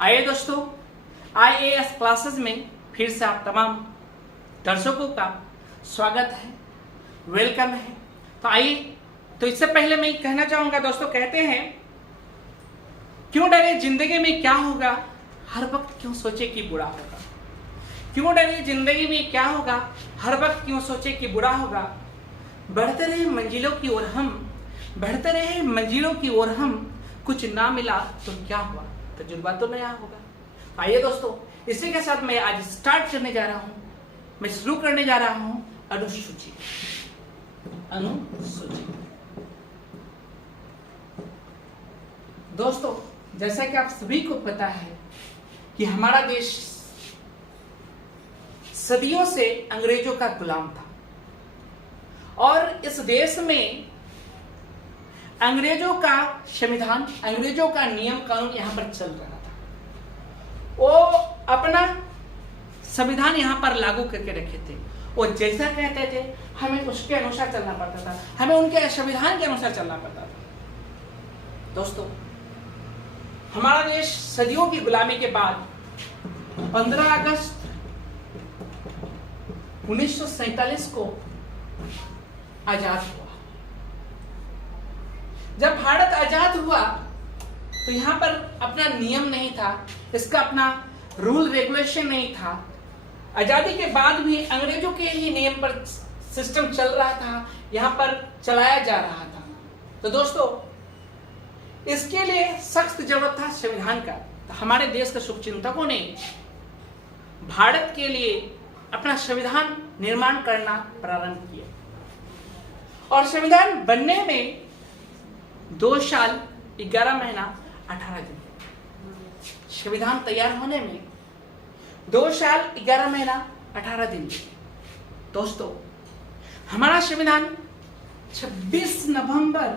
आइए दोस्तों, IAS classes में फिर से आप तमाम दर्शकों का स्वागत है, वेलकम है। तो आइए, तो इससे पहले मैं कहना चाहूंगा दोस्तों, कहते हैं क्यों डरे जिंदगी में क्या होगा, हर वक्त क्यों सोचे कि बुरा होगा। क्यों डरे जिंदगी में क्या होगा, हर वक्त क्यों सोचे कि बुरा होगा। बढ़ते रहे मंजिलों की ओर हम, बढ़ते रहे मंजिलों की ओर हम, कुछ ना मिला तो क्या हुआ, तजुर्बा तो नया होगा। आइए दोस्तों, इसी के साथ मैं आज स्टार्ट करने जा रहा हूं, मैं शुरू करने जा रहा हूं अनुसूची। दोस्तों, जैसा कि आप सभी को पता है कि हमारा देश सदियों से अंग्रेजों का गुलाम था और इस देश में अंग्रेजों का संविधान, अंग्रेजों का नियम कानून यहां पर चल रहा था। वो अपना संविधान यहां पर लागू करके रखे थे। वो जैसा कहते थे हमें उसके अनुसार चलना पड़ता था, हमें उनके संविधान के अनुसार चलना पड़ता था। दोस्तों, हमारा देश सदियों की गुलामी के बाद 15 अगस्त 1947 को आजाद हुआ। जब भारत आजाद हुआ तो यहां पर अपना नियम नहीं था, इसका अपना रूल रेगुलेशन नहीं था। आजादी के बाद भी अंग्रेजों के ही नियम पर सिस्टम चल रहा था, यहां पर चलाया जा रहा था। तो दोस्तों, इसके लिए सख्त जरूरत था संविधान का। तो हमारे देश के शुभचिंतकों ने भारत के लिए अपना संविधान निर्माण करना प्रारंभ किया और संविधान बनने में 2 साल 11 महीना 18 दिन, संविधान तैयार होने में 2 साल 11 महीना 18 दिन। दोस्तों, हमारा संविधान 26 नवंबर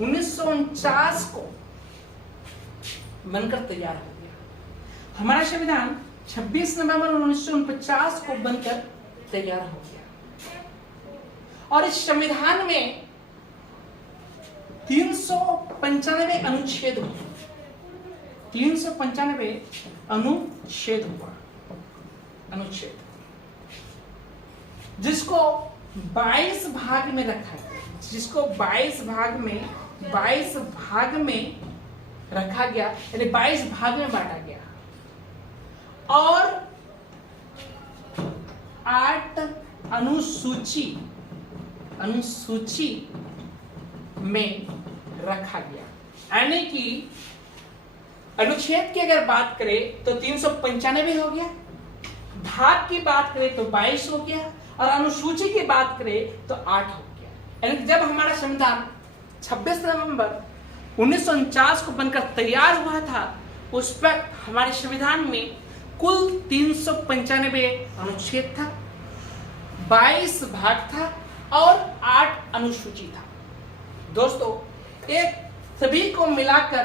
1949 को बनकर तैयार हो गया। हमारा संविधान 26 नवंबर 1949 को बनकर तैयार हो गया और इस संविधान में 395 अनुच्छेद हुए। 395 अनुच्छेद हुआ, अनुच्छेद जिसको 22 भाग में रखा गया, जिसको 22 भाग में रखा गया, यानी 22 भाग में बांटा गया और 8 अनुसूची में रखा गया। यानी कि अनुच्छेद की अगर बात करें तो 395 हो गया, भाग की बात करें तो 22 हो गया और अनुसूची की बात करें तो 8 हो गया। यानी कि जब हमारा संविधान 26 नवंबर 1949 को बनकर तैयार हुआ था, उस वक्त हमारे संविधान में कुल 395 अनुच्छेद था, 22 भाग था और 8 अनुसूची था। दोस्तों, एक सभी को मिलाकर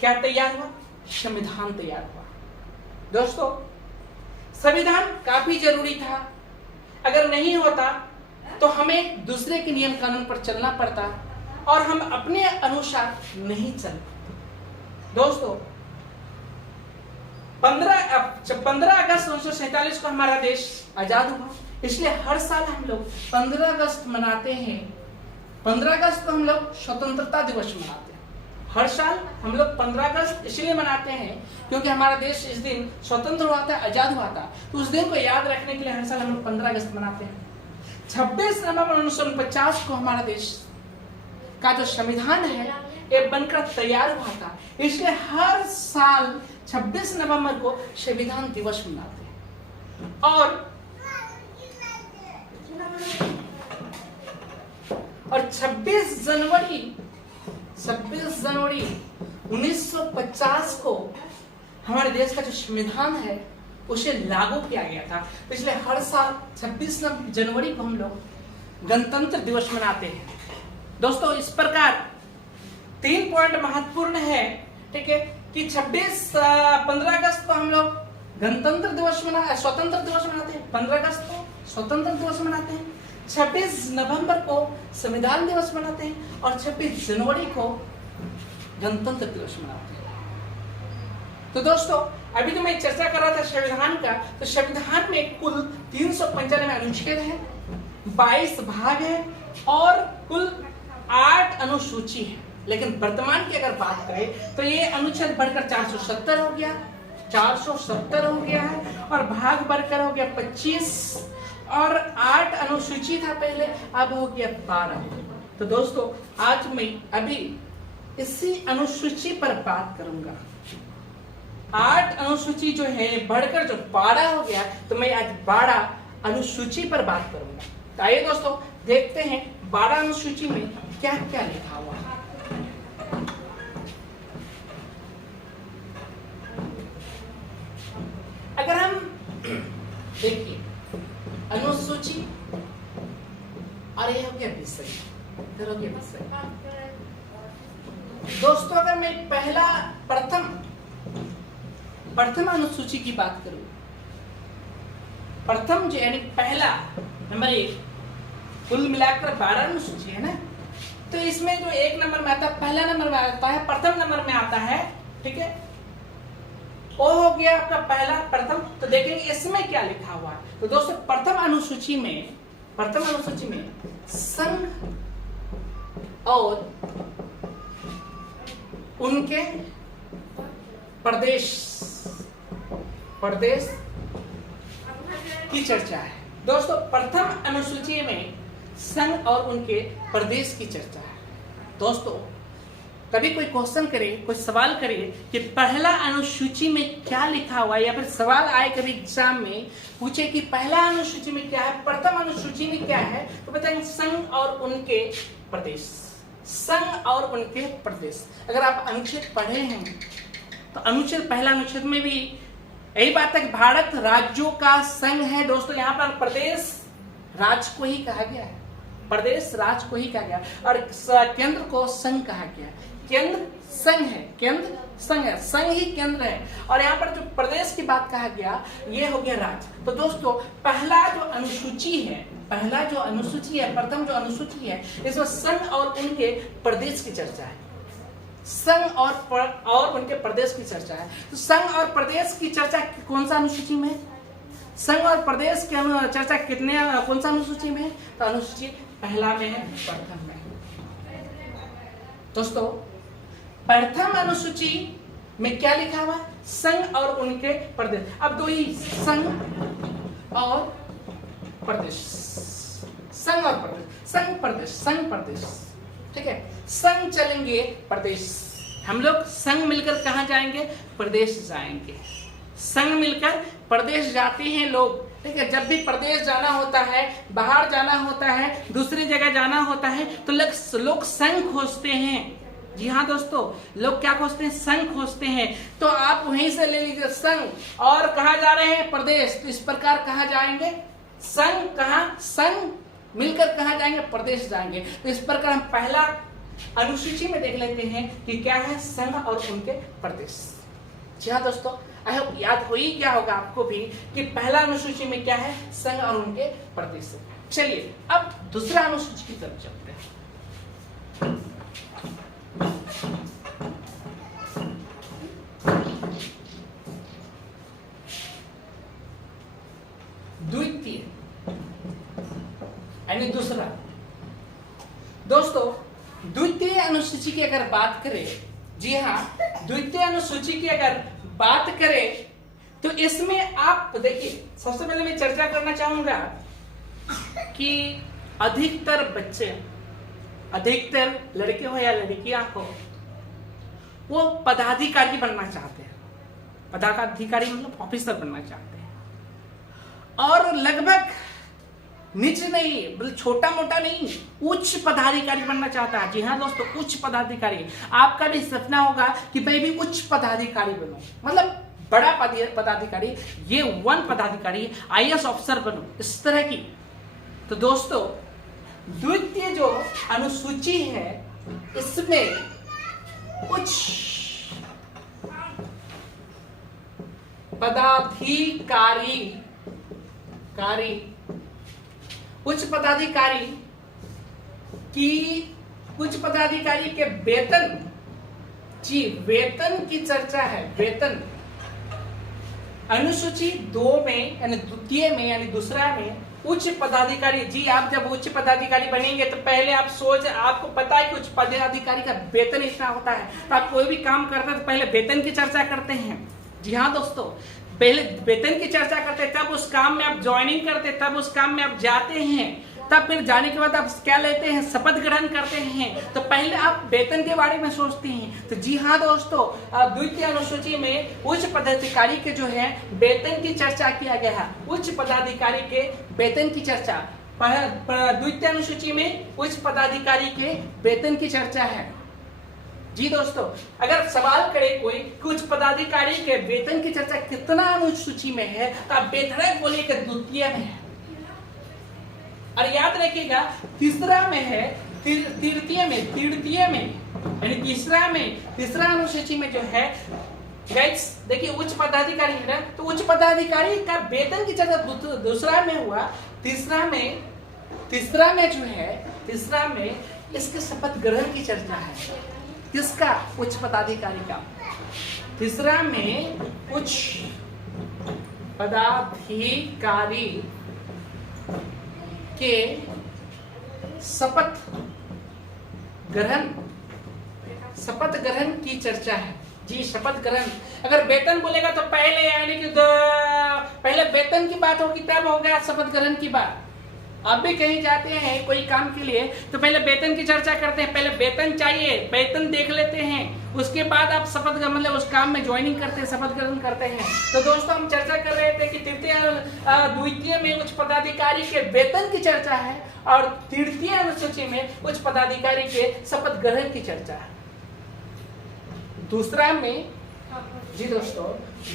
क्या तैयार हुआ, संविधान तैयार हुआ। दोस्तों, संविधान काफी जरूरी था, अगर नहीं होता तो हमें दूसरे के नियम कानून पर चलना पड़ता और हम अपने अनुसार नहीं चल पाते। दोस्तों, 15 अगस्त 1947 को हमारा देश आजाद हुआ, इसलिए हर साल हम लोग 15 अगस्त मनाते हैं। 15 अगस्त को हम लोग स्वतंत्रता दिवस मनाते हैं। हर साल हम लोग 15 अगस्त इसलिए मनाते हैं क्योंकि हमारा देश इस दिन स्वतंत्र हुआ था, आजाद हुआ था। तो उस दिन को याद रखने के लिए हर साल हम लोग 15 अगस्त मनाते हैं। 26 नवंबर 1949 को हमारा देश का जो संविधान है ये बनकर तैयार हुआ था, इसलिए हर साल 26 नवंबर को संविधान दिवस मनाते हैं। और 26 जनवरी 1950 को हमारे देश का जो संविधान है उसे लागू किया गया था। तो इसलिए हर साल 26 जनवरी को हम लोग गणतंत्र दिवस मनाते हैं। दोस्तों, इस प्रकार 3 पॉइंट महत्वपूर्ण है, ठीक है, कि 15 अगस्त को हम लोग गणतंत्र दिवस स्वतंत्र दिवस मनाते हैं, 15 अगस्त को स्वतंत्र दिवस मनाते हैं, 26 नवंबर को संविधान दिवस मनाते हैं और 26 जनवरी को गणतंत्र दिवस मनाते हैं। तो दोस्तों अभी तो मैं चर्चा कर रहा था संविधान का, तो संविधान में कुल 395 अनुच्छेद है, 22 भाग है और कुल 8 अनुसूची है। लेकिन वर्तमान की अगर बात करें तो ये अनुच्छेद बढ़कर 470 हो गया, 470 हो गया है, और भाग बढ़कर हो गया 25, और 8 अनुसूची था पहले, अब हो गया 12। तो दोस्तों आज मैं अभी इसी अनुसूची पर बात करूंगा। 8 अनुसूची जो है बढ़कर जो 12 हो गया, तो मैं आज 12 अनुसूची पर बात करूंगा। तो आइए दोस्तों देखते हैं 12 अनुसूची में क्या क्या लिखा हुआ है। अगर हम देखिए अनुसूची और ये हो गया विषय, इधर हो गया विषय। दोस्तों अगर मैं प्रथम अनुसूची की बात करूं, प्रथम जो यानी पहला नंबर 1, कुल मिलाकर 12 अनुसूची है ना, तो इसमें जो 1 नंबर में आता है, पहला नंबर में आता है, प्रथम नंबर में आता है, ठीक है, वो हो गया आपका पहला प्रथम। तो देखेंगे इसमें क्या लिखा हुआ है। तो दोस्तों प्रथम अनुसूची में संघ और उनके प्रदेश की चर्चा है। दोस्तों प्रथम अनुसूची में संघ और उनके प्रदेश की चर्चा है। दोस्तों कभी कोई क्वेश्चन करे, कोई सवाल करे कि पहला अनुसूची में क्या लिखा हुआ है, या फिर सवाल आए कभी एग्जाम में पूछे कि पहला अनुसूची में क्या है, प्रथम अनुसूची में क्या है, तो बताएंगे संघ और उनके प्रदेश, संघ और उनके प्रदेश। अगर आप अनुच्छेद पढ़े हैं तो अनुच्छेद पहला अनुच्छेद में भी यही बात है कि भारत राज्यों का संघ है। दोस्तों यहाँ पर प्रदेश राज्य को ही कहा गया है, प्रदेश राज्य को ही कहा गया, और केंद्र को संघ कहा गया है। केंद्र संघ है, केंद्र संघ है, संघ ही केंद्र है, और यहाँ पर जो प्रदेश की बात कहा गया ये हो गया राज्य। तो दोस्तों पहला जो अनुसूची है, प्रथम जो अनुसूची है, इसमें संघ और उनके प्रदेश की चर्चा है, संघ और उनके प्रदेश की चर्चा है। तो संघ और प्रदेश की चर्चा कौन सा अनुसूची में है? संघ और प्रदेश की चर्चा कौन सा अनुसूची में है? तो अनुसूची पहला में है, प्रथम में। दोस्तों प्रथम अनुसूची में क्या लिखा हुआ है? संघ और उनके प्रदेश। अब दो ही, संघ और प्रदेश, संघ और प्रदेश, संघ प्रदेश, संघ प्रदेश, ठीक है। संघ चलेंगे, प्रदेश, हम लोग संघ मिलकर कहाँ जाएंगे? प्रदेश जाएंगे। संघ मिलकर प्रदेश जाते हैं लोग, ठीक है। जब भी प्रदेश जाना होता है, बाहर जाना होता है, दूसरी जगह जाना होता है, तो लोग संघ खोजते हैं। जी हाँ दोस्तों, लोग क्या खोजते हैं? संघ खोजते हैं। तो आप वहीं से ले लीजिए संघ, और कहाँ जा रहे हैं? प्रदेश। तो इस प्रकार कहाँ जाएंगे? संघ, कहाँ? संघ मिलकर कहाँ जाएंगे? प्रदेश जाएंगे। तो इस प्रकार हम पहला अनुसूची में देख लेते हैं कि क्या है? संघ और उनके प्रदेश। जी हाँ दोस्तों, आई होप याद हो ही क्या होगा आपको भी कि पहला अनुसूची में क्या है? संघ और उनके प्रदेश। चलिए अब दूसरा अनुसूची की तरफ चलते हैं। द्वितीय यानी दूसरा। दोस्तों द्वितीय अनुसूची की अगर बात करें, जी हाँ, द्वितीय अनुसूची की अगर बात करें तो इसमें आप देखिए, सबसे पहले मैं चर्चा करना चाहूंगा कि अधिकतर बच्चे, अधिकतर लड़के हो या लड़कियां हो, वो पदाधिकारी बनना चाहते हैं। पदाधिकारी मतलब ऑफिसर बनना चाहते हैं, और लगभग नीचे नहीं, मतलब छोटा मोटा नहीं, उच्च पदाधिकारी बनना चाहता है। जी हाँ दोस्तों, उच्च पदाधिकारी। आपका भी सपना होगा कि मैं भी उच्च पदाधिकारी बनूं, मतलब बड़ा पदाधिकारी, ये 1 पदाधिकारी, IAS ऑफिसर बनूं, इस तरह की। तो दोस्तों द्वितीय जो अनुसूची है, इसमें उच्च उच्च पदाधिकारी के वेतन जी वेतन की चर्चा है। वेतन अनुसूची 2 में यानी द्वितीय में यानी दूसरा में उच्च पदाधिकारी। जी आप जब उच्च पदाधिकारी बनेंगे तो पहले आपको पता है कि उच्च पदाधिकारी का वेतन इतना होता है, तो आप कोई भी काम करते हैं तो पहले वेतन की चर्चा करते हैं। जी हाँ दोस्तों, पहले वेतन की चर्चा करते हैं, तब उस काम में आप ज्वाइनिंग करते हैं, तब उस काम में आप जाते हैं, तब फिर जाने के बाद आप क्या लेते हैं, शपथ ग्रहण करते हैं। तो पहले आप वेतन के बारे में सोचते हैं। तो जी हाँ दोस्तों, द्वितीय अनुसूची में उच्च पदाधिकारी के जो है वेतन की चर्चा किया गया है। उच्च पदाधिकारी के वेतन की चर्चा द्वितीय अनुसूची में उच्च पदाधिकारी के वेतन की चर्चा है। जी दोस्तों, अगर सवाल करे कोई उच्च पदाधिकारी के वेतन की चर्चा कितना अनुसूची में है, तो आप बेधड़क बोलिए कि द्वितीय में है। और याद रखिएगा तीसरा में है, तृतीय में यानी तीसरा अनुसूची में जो है गाइस देखिए उच्च पदाधिकारी है ना, तो उच्च पदाधिकारी का वेतन की चर्चा दूसरा में हुआ। तीसरा में जो है, तीसरा में इसके शपथ ग्रहण की चर्चा है। किसका? उच्च पदाधिकारी का। तीसरा में उच्च पदाधिकारी के शपथ ग्रहण की चर्चा है। जी शपथ ग्रहण, अगर वेतन बोलेगा तो पहले यानी कि पहले वेतन की बात होगी, तब होगा शपथ ग्रहण की बात। आप भी कहीं जाते हैं कोई काम के लिए तो पहले वेतन की चर्चा करते हैं, पहले वेतन चाहिए, वेतन देख लेते हैं, उसके बाद आप शपथ मतलब उस काम में ज्वाइनिंग करते हैं, शपथ ग्रहण करते हैं। तो दोस्तों हम चर्चा कर रहे थे कि द्वितीय में उच्च पदाधिकारी के वेतन की चर्चा है और तृतीय अनुसूची में उच्च पदाधिकारी के शपथ ग्रहण की चर्चा है। दूसरा में जी दोस्तों,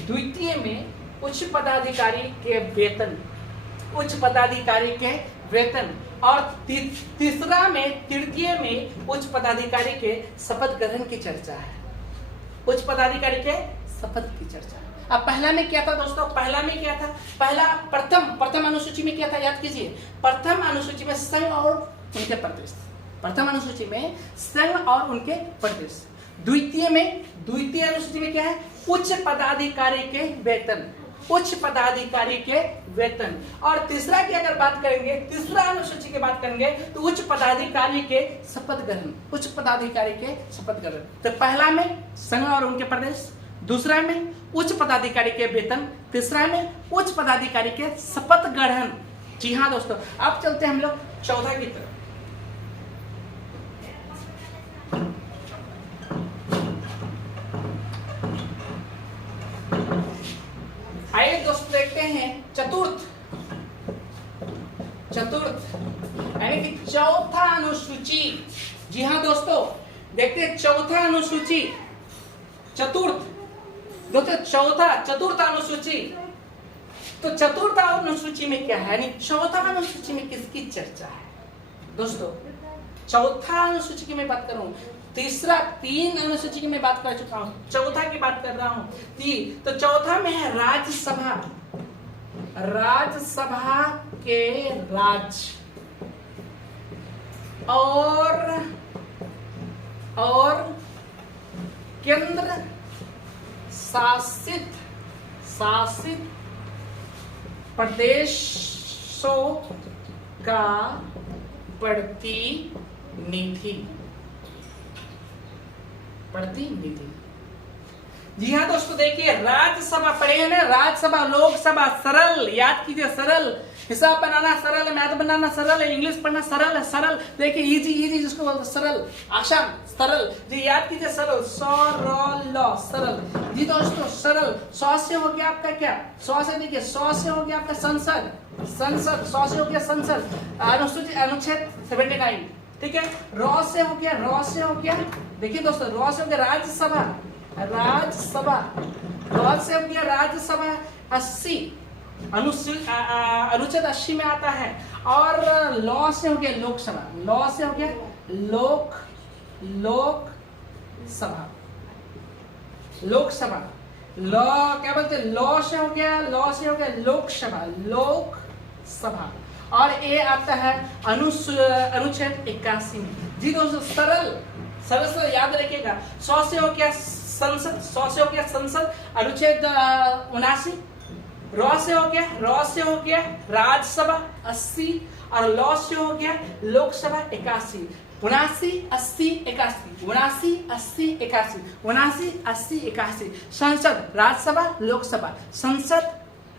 द्वितीय में उच्च पदाधिकारी के वेतन, उच्च पदाधिकारी के वेतन, और तीसरा में तृतीय में उच्च पदाधिकारी के शपथ ग्रहण की चर्चा है। उच्च पदाधिकारी के शपथ की चर्चा। अब पहला में क्या था दोस्तों? पहला में क्या था? पहला प्रथम अनुसूची में क्या था? याद कीजिए, प्रथम अनुसूची में संघ और उनके प्रदेश। प्रथम अनुसूची में संघ और उनके प्रदेश। द्वितीय अनुसूची में क्या है? उच्च पदाधिकारी के वेतन, उच्च पदाधिकारी के वेतन। और तीसरा की अगर बात करेंगे, तीसरा अनुसूची की बात करेंगे तो उच्च पदाधिकारी के शपथ ग्रहण, उच्च पदाधिकारी के शपथ ग्रहण। तो पहला में संघ और उनके प्रदेश, दूसरा में उच्च पदाधिकारी के वेतन, तीसरा में उच्च पदाधिकारी के शपथ ग्रहण। जी हाँ दोस्तों, अब चलते हैं हम लोग चौथा की तरफ। आइए दोस्तों देखते हैं चतुर्थ यानी कि चौथा अनुसूची। जी हाँ दोस्तों, देखते हैं चौथा अनुसूची, चतुर्थ अनुसूची। तो चतुर्थ अनुसूची में क्या है, यानी चौथा अनुसूची में किसकी चर्चा है दोस्तों? चौथा अनुसूची की मैं बात करूं, तीन अनुसूची की मैं बात कर चुका हूं, चौथा की बात कर रहा हूं। तो चौथा में है राज्यसभा के राज्य और केंद्र शासित प्रदेशों का प्रतिनिधि। जी हाँ दोस्तों, देखिए राज्यसभा पढ़े हैं ना, राज्यसभा, लोकसभा, सरल, याद कीजिए, सरल, हिसाब बनाना सरल है, मैथ बनाना सरल है, इंग्लिश पढ़ना सरल है, सरल, देखिए इजी जिसको बोलते सरल, आसान, सरल। जी याद कीजिए, सरल, सरल। जी दोस्तों, सरल, सौ से हो गया आपका क्या, सौ से देखिए, सौ से हो गया आपका संसद, सौ से हो गया संसद, अनुच्छेद 79, ठीक है। रॉ से हो गया, देखिए दोस्तों, रॉ से हो गया राज्यसभा, रॉ से हो गया राज्यसभा 80, अनुच्छेद 80 में आता है। और लॉ से हो गया लोकसभा, लोकसभा, लॉ क्या बोलते हैं, लॉ से हो गया लोकसभा। और ये आता है अनुच्छेद 81 में। जी दोस्तों, सरल सरल याद रखिएगा। 100 से हो गया संसद, 100 से हो गया संसद, अनुच्छेद 79। रॉ से हो गया राज्यसभा 80, और लॉ से हो गया लोकसभा 81। 79, 80, 81, 79, 80, 81, 79, 80, 81। संसद, राज्यसभा, लोकसभा, संसद,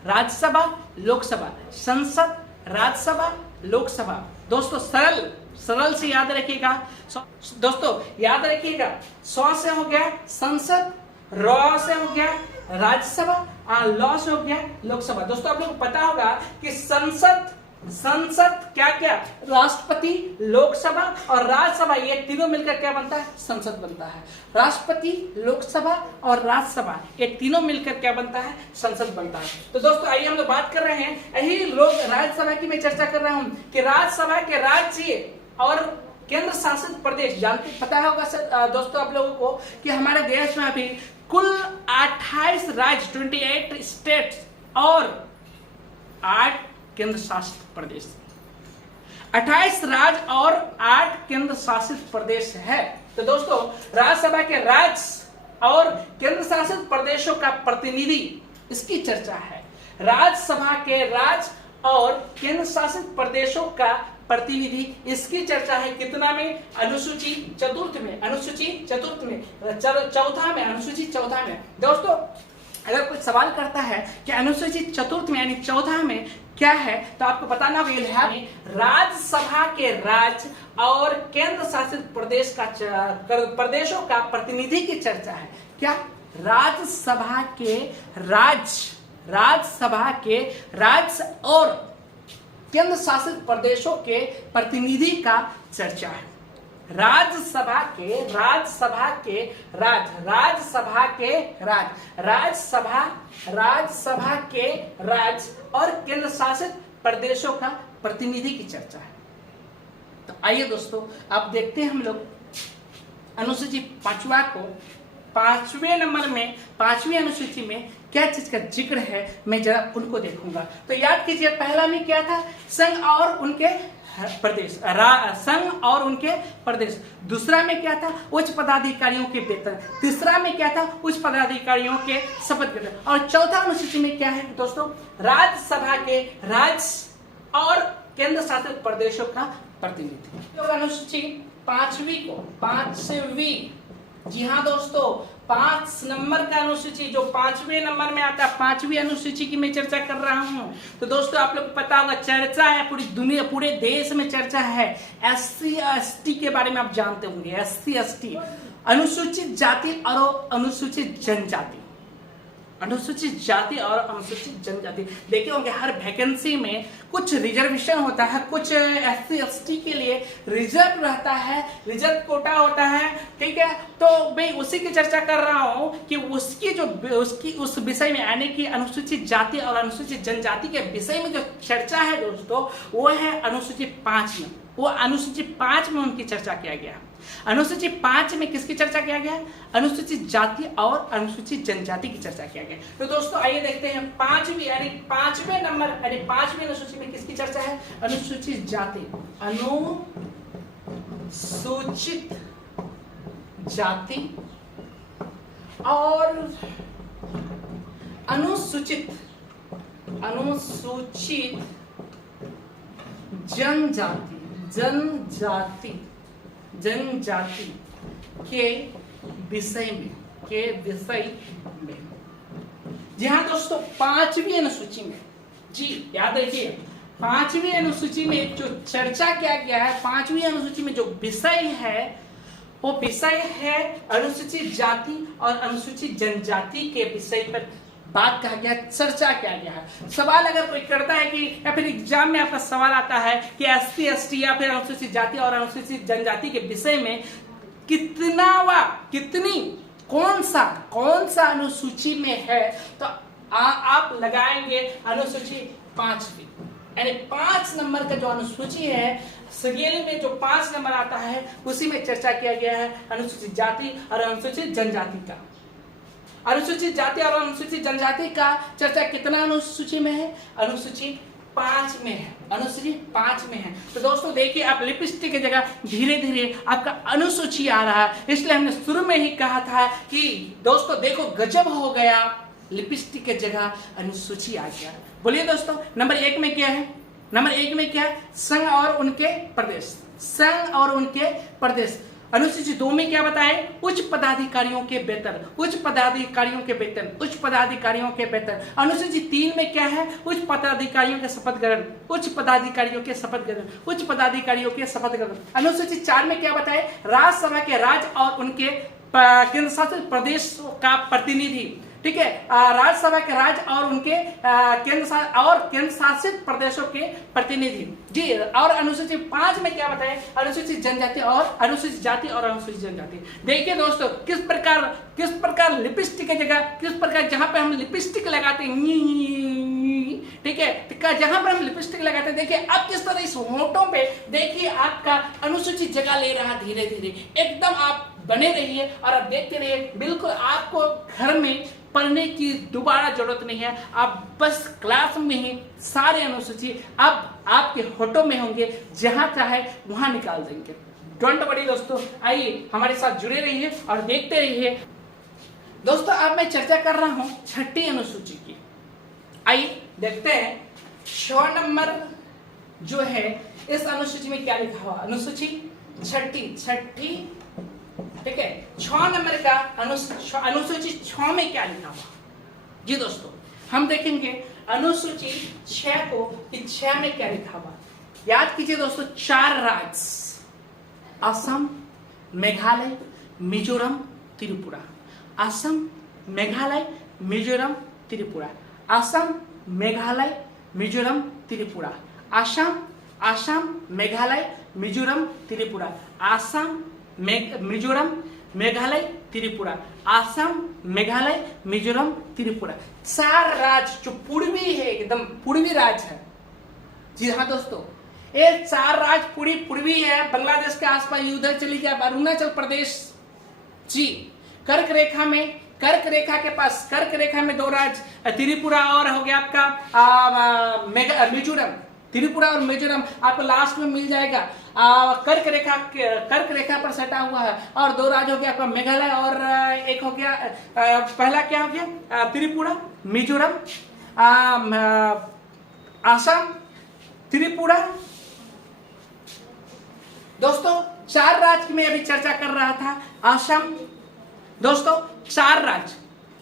राज्यसभा, लोकसभा, संसद, राज्यसभा, लोकसभा। दोस्तों सरल सरल से याद रखिएगा। दोस्तों याद रखिएगा, 100 से हो गया संसद, रॉ से हो गया राज्यसभा, लॉ से हो गया लोकसभा। दोस्तों आप लोगों को पता होगा कि संसद क्या क्या, राष्ट्रपति, लोकसभा और राज्यसभा, ये तीनों मिलकर क्या बनता है, संसद बनता है। राष्ट्रपति, लोकसभा और राज्यसभा, ये तीनों मिलकर क्या बनता है, संसद बनता है। तो दोस्तों आइए हम लोग बात कर रहे हैं, यही लोग राज्यसभा की मैं चर्चा कर रहा हूं कि राज्यसभा के राज्य और केंद्र शासित प्रदेश जानते, पता होगा सर दोस्तों आप लोगों को कि हमारे देश में अभी कुल 28 राज्य, 28 स्टेट्स और 8 केंद्र शासित प्रदेश, 28 राज्य और 8 केंद्र शासित प्रदेश है। तो दोस्तों राज्यसभा के राज्य और केंद्र शासित प्रदेशों का प्रतिनिधि, इसकी चर्चा है। राज्यसभा के राज्य और केंद्र शासित प्रदेशों का प्रतिनिधि, इसकी चर्चा है कितना में, अनुसूची चतुर्थ में, अनुसूची चतुर्थ में, चौथा में, अनुसूची चौथा में। दोस्तों अगर कोई सवाल करता है कि अनुसूची चतुर्थ में यानी चौथा में क्या है, तो आपको बताना होगा राज्यसभा के राज्य और केंद्र शासित प्रदेश का प्रदेशों का प्रतिनिधि की चर्चा है। क्या, राज्यसभा के राज्य और केंद्र शासित प्रदेशों के प्रतिनिधि का चर्चा है। राज्यसभा के राज्य और केंद्र शासित प्रदेशों का प्रतिनिधि की चर्चा है। तो आइए दोस्तों आप देखते हैं हम लोग अनुसूची 5वां को, 5वें नंबर में 5वीं अनुसूची में क्या चीज का जिक्र है, मैं जरा उनको देखूंगा। तो याद कीजिए पहला में क्या था, संघ और उनके प्रदेश, संघ और उनके प्रदेश। दूसरा में क्या था, उच्च पदाधिकारियों के वेतन। तीसरा में क्या था, उच्च पदाधिकारियों के शपथ ग्रहण। और चौथा अनुसूची में क्या है दोस्तों, राज्यसभा के राज्य और केंद्र शासित प्रदेशों का प्रतिनिधि। तो अनुसूची 5वीं, जी हाँ दोस्तों 5 नंबर का अनुसूची जो 5वें नंबर में आता है, 5वीं अनुसूची की मैं चर्चा कर रहा हूं। तो दोस्तों आप लोग को पता होगा, चर्चा है पूरी दुनिया, पूरे देश में चर्चा है। SC ST के बारे में आप जानते होंगे, SC ST अनुसूचित जाति और अनुसूचित जनजाति, अनुसूचित जाति और अनुसूचित जनजाति। देखिए होंगे हर वैकेंसी में कुछ रिजर्वेशन होता है, कुछ SC ST के लिए रिजर्व रहता है, रिजर्व कोटा होता है, ठीक है। तो मैं उसी की चर्चा कर रहा हूं कि उसकी उस विषय में यानी कि अनुसूचित जाति और अनुसूचित जनजाति के विषय में जो चर्चा है दोस्तों, वो है अनुसूची 5 में। वो अनुसूची 5 में उनकी चर्चा किया गया। अनुसूची 5 में किसकी चर्चा किया गया, अनुसूचित जाति और अनुसूचित जनजाति की चर्चा किया गया। तो दोस्तों आइए देखते हैं 5वीं यानी 5वें नंबर यानी 5वीं अनुसूची में किसकी चर्चा है, अनुसूचित जाति, अनुसूचित जाति और अनुसूचित जनजाति के विषय में जी हाँ दोस्तों 5वीं अनुसूची में, जी याद रखिए 5वीं अनुसूची में जो चर्चा किया गया है, 5वीं अनुसूची में जो विषय है वो विषय है अनुसूचित जाति और अनुसूचित जनजाति के विषय पर बात कहा गया, चर्चा किया गया है। सवाल अगर कोई करता है कि या फिर एग्जाम में आपका सवाल आता है कि SC ST या फिर अनुसूचित जाति और अनुसूचित जनजाति के विषय में कितनी कौन सा अनुसूची में है, तो आप लगाएंगे अनुसूची 5वीं यानी 5 नंबर का जो अनुसूची है, सीरियल में जो 5 नंबर आता है उसी में चर्चा किया गया है अनुसूचित जाति और अनुसूचित जनजाति का। अनुसूचित जाति और अनुसूचित जनजाति का चर्चा कितना अनुसूची में है, अनुसूची 5 में है, अनुसूची 5 में है। तो दोस्तों देखिए, आप लिपस्टिक की जगह धीरे धीरे आपका अनुसूची आ रहा है। इसलिए हमने शुरू में ही कहा था कि दोस्तों देखो गजब हो गया, लिपस्टिक की जगह अनुसूची आ गया। बोलिए दोस्तों, नंबर 1 में क्या है? नंबर 1 में क्या है? संघ और उनके प्रदेश, संघ और उनके प्रदेश। अनुसूची 2 में क्या बताए? उच्च पदाधिकारियों के वेतन, उच्च पदाधिकारियों के वेतन, उच्च पदाधिकारियों के वेतन। अनुसूची 3 में क्या है? उच्च पदाधिकारियों के शपथ ग्रहण, उच्च पदाधिकारियों के शपथ ग्रहण, उच्च पदाधिकारियों के शपथ ग्रहण। अनुसूची 4 में क्या बताए? राज्यसभा के राज्य और उनके केंद्र शासित प्रदेश का प्रतिनिधि, ठीक है, राज्यसभा के राज्य और उनके केंद्र शासित प्रदेशों के प्रतिनिधि जी। और अनुसूची 5 में क्या बताए? अनुसूचित जनजाति और अनुसूचित जाति और अनुसूचित जनजाति। देखिए दोस्तों, किस प्रकार लिपस्टिक की जगह, किस प्रकार जहां पे हम लिपस्टिक लगाते हैं, ठीक है, जहां पर हम लिपस्टिक लगाते हैं, देखिए अब किस तरह इस होंठों पे देखिए आपका अनुसूचित जगह ले रहा धीरे धीरे। एकदम आप बने रहिए और आप देखते रहिए, बिल्कुल आपको घर में पढ़ने की दोबारा जरूरत नहीं है। आप बस क्लास में ही सारे अनुसूची अब आपके होठों में होंगे, जहां चाहे वहां निकाल देंगे। डोंट वरी दोस्तों, आइए हमारे साथ जुड़े रहिए और देखते रहिए। दोस्तों अब मैं चर्चा कर रहा हूं 6ठी अनुसूची की। आइए देखते हैं 6 नंबर जो है इस अनुसूची में क्या लिखा हुआ। अनुसूची छठी, ठीक है, 6 नंबर का अनुसूची 6 में क्या लिखा हुआ जी। दोस्तों हम देखेंगे अनुसूची 6 को कि 6 में क्या लिखा हुआ। याद कीजिए दोस्तों, 4 राज्य, असम, मेघालय, मिजोरम, त्रिपुरा। असम, मेघालय, मिजोरम, त्रिपुरा। असम, मेघालय, मिजोरम, त्रिपुरा। असम, मेघालय, मिजोरम, त्रिपुरा। असम, मिजोरम, मेघालय, त्रिपुरा। असम, मेघालय, मिजोरम, त्रिपुरा। 4 राज्य जो पूर्वी है, एकदम पूर्वी राज्य है। जी हाँ दोस्तों, ये 4 राज्य पूर्वी है। बांग्लादेश के आसपास उधर चली जाए, अरुणाचल प्रदेश जी। कर्क रेखा के पास, कर्क रेखा में 2 राज्य, त्रिपुरा और हो गया आपका मिजोरम। त्रिपुरा और मिजोरम आपको लास्ट में मिल जाएगा। कर्क रेखा पर सटा हुआ है। और 2 राज्य हो गया आपका मेघालय और एक हो गया पहला क्या हो गया? त्रिपुरा, मिजोरम, असम, त्रिपुरा। दोस्तों 4 राज्य की मैं अभी चर्चा कर रहा था। असम, दोस्तों 4 राज्य,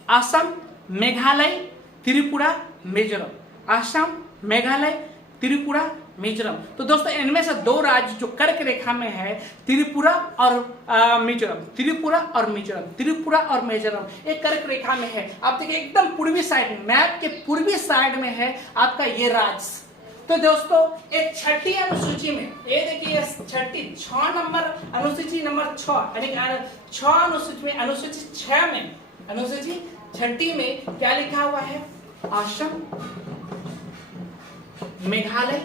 असम, मेघालय, त्रिपुरा, मिजोरम। असम, मेघालय, त्रिपुरा, मिजोरम। तो दोस्तों इनमें से 2 राज्य जो कर्क रेखा में है, त्रिपुरा और मिजोरम, त्रिपुरा और मिजोरम, त्रिपुरा और मिजोरम, एक कर्क रेखा में है। आप देखिए एकदम पूर्वी साइड, मैप के पूर्वी साइड में है आपका ये राज्य। तो दोस्तों एक 6ठी अनुसूची में, ये देखिए 6 नंबर अनुसूची नंबर 6, यानी 6 अनुसूची में, अनुसूची 6 में, अनुसूची 6ठी में क्या लिखा हुआ है? असम, मेघालय,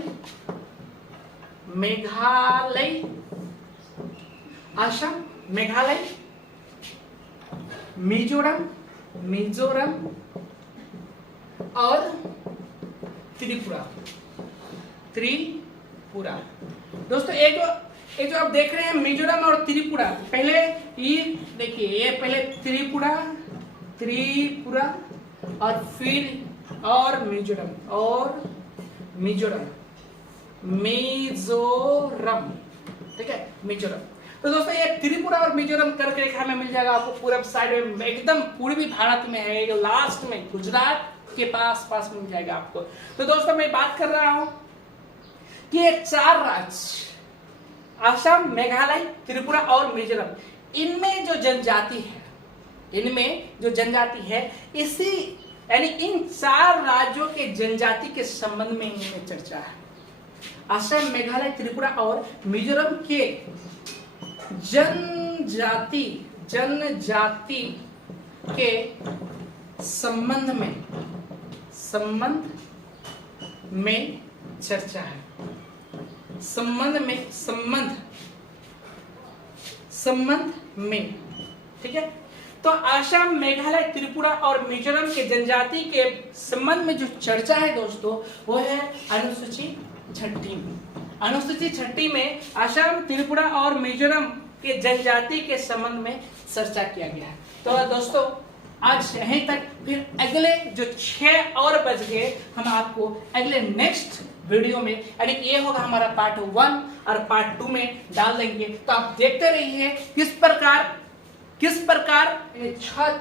असम, मेघालय, मिजोरम और त्रिपुरा। दोस्तों ये जो आप देख रहे हैं मिजोरम और त्रिपुरा, पहले ये देखिए, ये पहले त्रिपुरा और फिर और मिजोरम, ठीक है, मिजोरम। तो दोस्तों ये त्रिपुरा और मिजोरम कर्क रेखा में मिल जाएगा आपको, पूरब साइड में, एकदम पूर्वी भारत में है, लास्ट में गुजरात के पास मिल जाएगा आपको। तो दोस्तों मैं बात कर रहा हूं कि ये 4 राज्य, असम, मेघालय, त्रिपुरा और मिजोरम, इनमें जो जनजाति है, इसी यानी इन 4 राज्यों के जनजाति के संबंध में इनमें चर्चा है। असम, मेघालय, त्रिपुरा और मिजोरम के जनजाति के संबंध में चर्चा है। संबंध में, ठीक है। तो आसाम, मेघालय, त्रिपुरा और मिजोरम के जनजाति के संबंध में जो चर्चा है दोस्तों, वो है अनुसूची 6 में। अनुसूची 6 में आसाम, त्रिपुरा और मिजोरम के जनजाति के संबंध में चर्चा किया गया है। तो दोस्तों आज यहीं तक, फिर अगले जो 6 और बज गए, हम आपको अगले नेक्स्ट वीडियो में, यानी ये होगा हमारा पार्ट 1 और पार्ट 2 में डाल देंगे। तो आप देखते रहिए किस प्रकार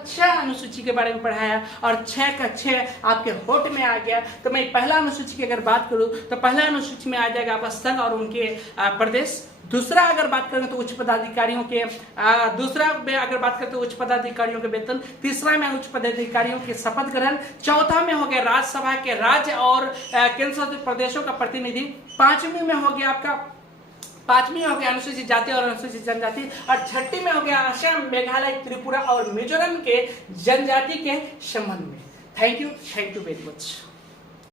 6 अनुसूची के बारे में पढ़ाया और 6 का 6 आपके होठ में आ गया। तो मैं पहला अनुसूची की अगर बात करूं तो पहला अनुसूची में आ जाएगा आपका संघ और उनके प्रदेश। दूसरा अगर बात करें तो उच्च पदाधिकारियों के दूसरा में अगर बात करें तो उच्च पदाधिकारियों के वेतन। तीसरा में उच्च पदाधिकारियों के शपथ ग्रहण। चौथा में हो गया राज्यसभा के राज्य और केंद्र शासित प्रदेशों का प्रतिनिधि। पांचवी में हो गया अनुसूचित जाति और अनुसूचित जनजाति। और 6ठी में हो गया असम, मेघालय, त्रिपुरा और मिजोरम के जनजाति के संबंध में। Thank you very much.